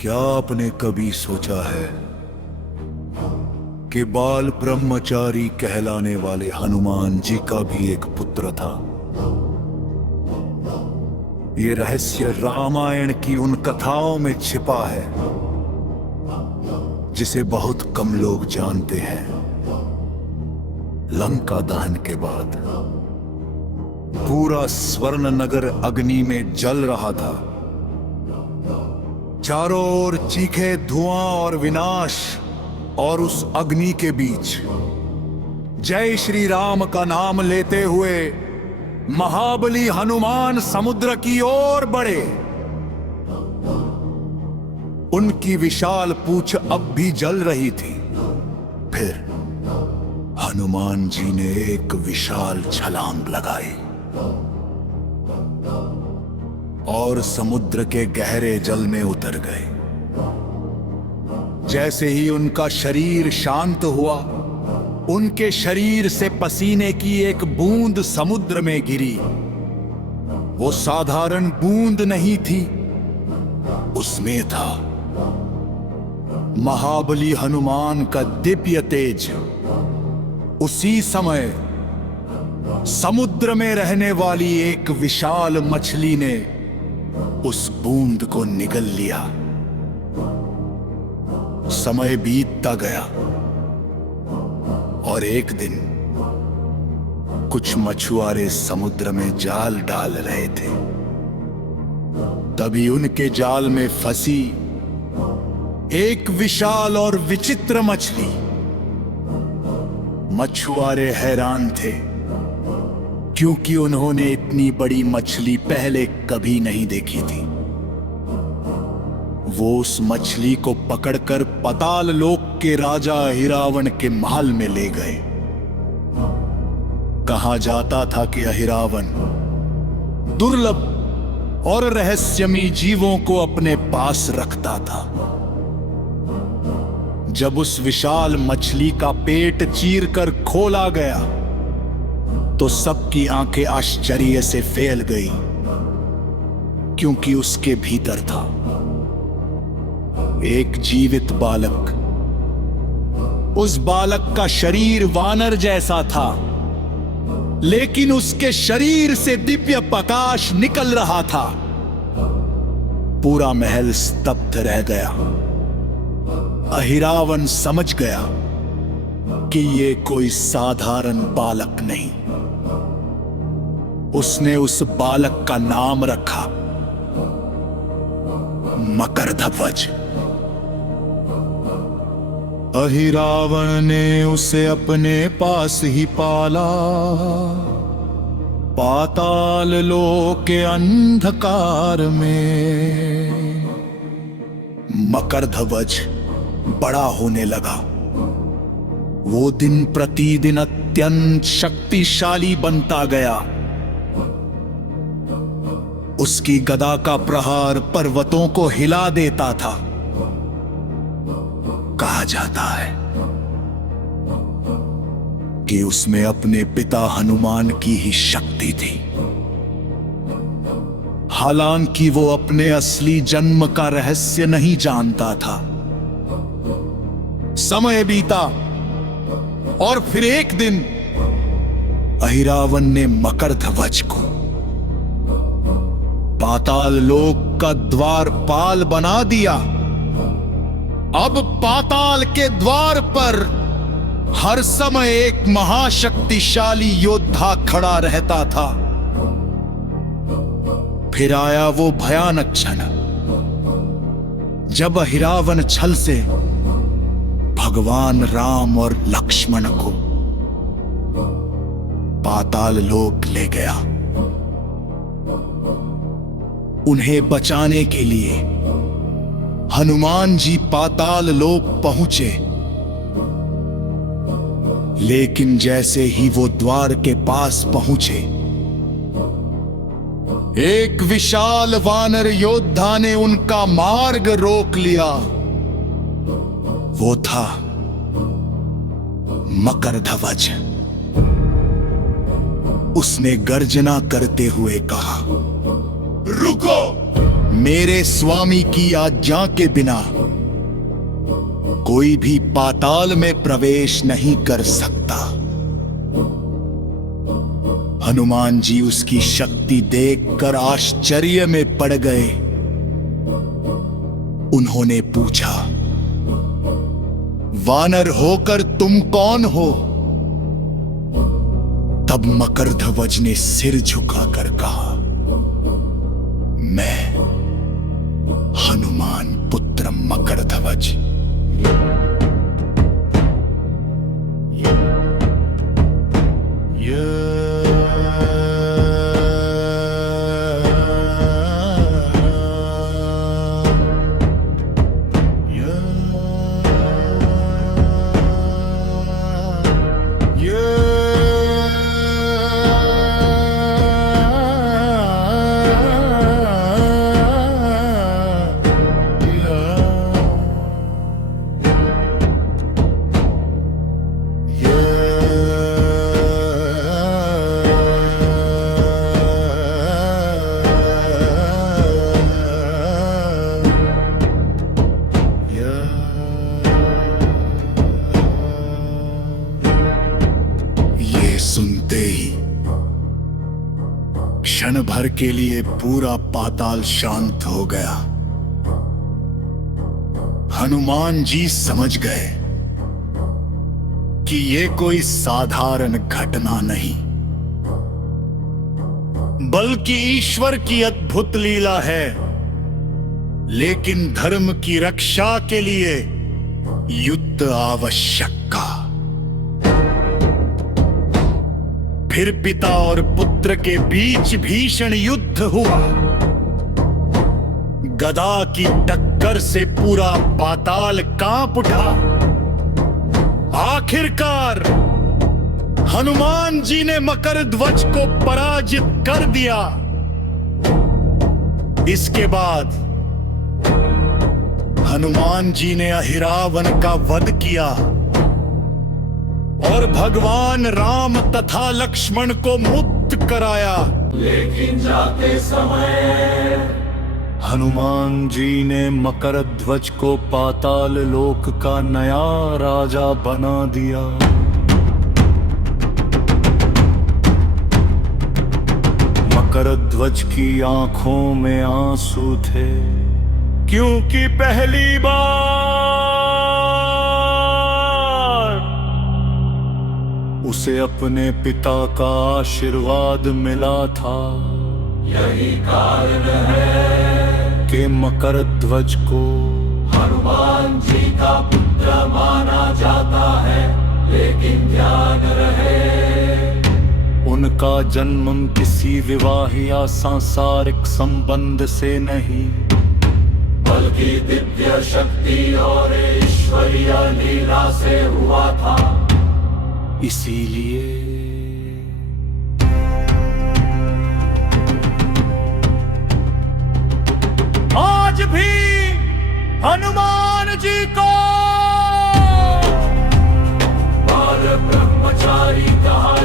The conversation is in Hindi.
क्या आपने कभी सोचा है कि बाल ब्रह्मचारी कहलाने वाले हनुमान जी का भी एक पुत्र था। ये रहस्य रामायण की उन कथाओं में छिपा है जिसे बहुत कम लोग जानते हैं। लंका दहन के बाद पूरा स्वर्ण नगर अग्नि में जल रहा था। चारों ओर चीखे धुआं और विनाश, और उस अग्नि के बीच जय श्री राम का नाम लेते हुए महाबली हनुमान समुद्र की ओर बढ़े। उनकी विशाल पूंछ अब भी जल रही थी। फिर हनुमान जी ने एक विशाल छलांग लगाई और समुद्र के गहरे जल में उतर गए। जैसे ही उनका शरीर शांत हुआ, उनके शरीर से पसीने की एक बूंद समुद्र में गिरी। वो साधारण बूंद नहीं थी, उसमें था महाबली हनुमान का दिव्य तेज। उसी समय समुद्र में रहने वाली एक विशाल मछली ने उस बूंद को निगल लिया। समय बीतता गया और एक दिन कुछ मछुआरे समुद्र में जाल डाल रहे थे। तभी उनके जाल में फंसी एक विशाल और विचित्र मछली। मछुआरे हैरान थे क्योंकि उन्होंने इतनी बड़ी मछली पहले कभी नहीं देखी थी। वो उस मछली को पकड़कर पाताल लोक के राजा अहिरावण के महल में ले गए। कहा जाता था कि अहिरावण दुर्लभ और रहस्यमयी जीवों को अपने पास रखता था। जब उस विशाल मछली का पेट चीरकर खोला गया तो सबकी आंखें आश्चर्य से फैल गई, क्योंकि उसके भीतर था एक जीवित बालक। उस बालक का शरीर वानर जैसा था, लेकिन उसके शरीर से दिव्य प्रकाश निकल रहा था। पूरा महल स्तब्ध रह गया। अहिरावण समझ गया कि ये कोई साधारण बालक नहीं। उसने उस बालक का नाम रखा मकरध्वज। अहिरावण ने उसे अपने पास ही पाला। पाताल लोक के अंधकार में मकरध्वज बड़ा होने लगा। वो दिन प्रतिदिन अत्यंत शक्तिशाली बनता गया। उसकी गदा का प्रहार पर्वतों को हिला देता था। कहा जाता है कि उसमें अपने पिता हनुमान की ही शक्ति थी। हालांकि वो अपने असली जन्म का रहस्य नहीं जानता था। समय बीता और फिर एक दिन अहिरावण ने मकरध्वज को पाताल लोक का द्वारपाल बना दिया। अब पाताल के द्वार पर हर समय एक महाशक्तिशाली योद्धा खड़ा रहता था। फिर आया वो भयानक क्षण जब अहिरावण छल से भगवान राम और लक्ष्मण को पाताल लोक ले गया। उन्हें बचाने के लिए हनुमान जी पाताल लोक पहुंचे, लेकिन जैसे ही वो द्वार के पास पहुंचे, एक विशाल वानर योद्धा ने उनका मार्ग रोक लिया। वो था मकरध्वज। उसने गर्जना करते हुए कहा, रुको, मेरे स्वामी की आज्ञा के बिना कोई भी पाताल में प्रवेश नहीं कर सकता। हनुमान जी उसकी शक्ति देखकर आश्चर्य में पड़ गए। उन्होंने पूछा, वानर होकर तुम कौन हो? तब मकरध्वज ने सिर झुकाकर कहा, मैं हनुमान पुत्र मकरध्वज। सुनते ही क्षण भर के लिए पूरा पाताल शांत हो गया। हनुमान जी समझ गए कि ये कोई साधारण घटना नहीं, बल्कि ईश्वर की अद्भुत लीला है। लेकिन धर्म की रक्षा के लिए युद्ध आवश्यक था। फिर पिता और पुत्र के बीच भीषण युद्ध हुआ। गदा की टक्कर से पूरा पाताल कांप उठा। आखिरकार हनुमान जी ने मकरध्वज को पराजित कर दिया। इसके बाद हनुमान जी ने अहिरावण का वध किया और भगवान राम तथा लक्ष्मण को मुक्त कराया। लेकिन जाते समय हनुमान जी ने मकरध्वज को पाताल लोक का नया राजा बना दिया। मकरध्वज की आंखों में आंसू थे, क्योंकि पहली बार उसे अपने पिता का आशीर्वाद मिला था। यही कारण है कि मकरध्वज को हनुमान जी का पुत्र माना जाता है। लेकिन ध्यान रहे, उनका जन्म किसी विवाह या सांसारिक संबंध से नहीं, बल्कि दिव्य शक्ति और ईश्वरीय लीला से हुआ था। इसीलिए आज भी हनुमान जी को बाल ब्रह्मचारी कहा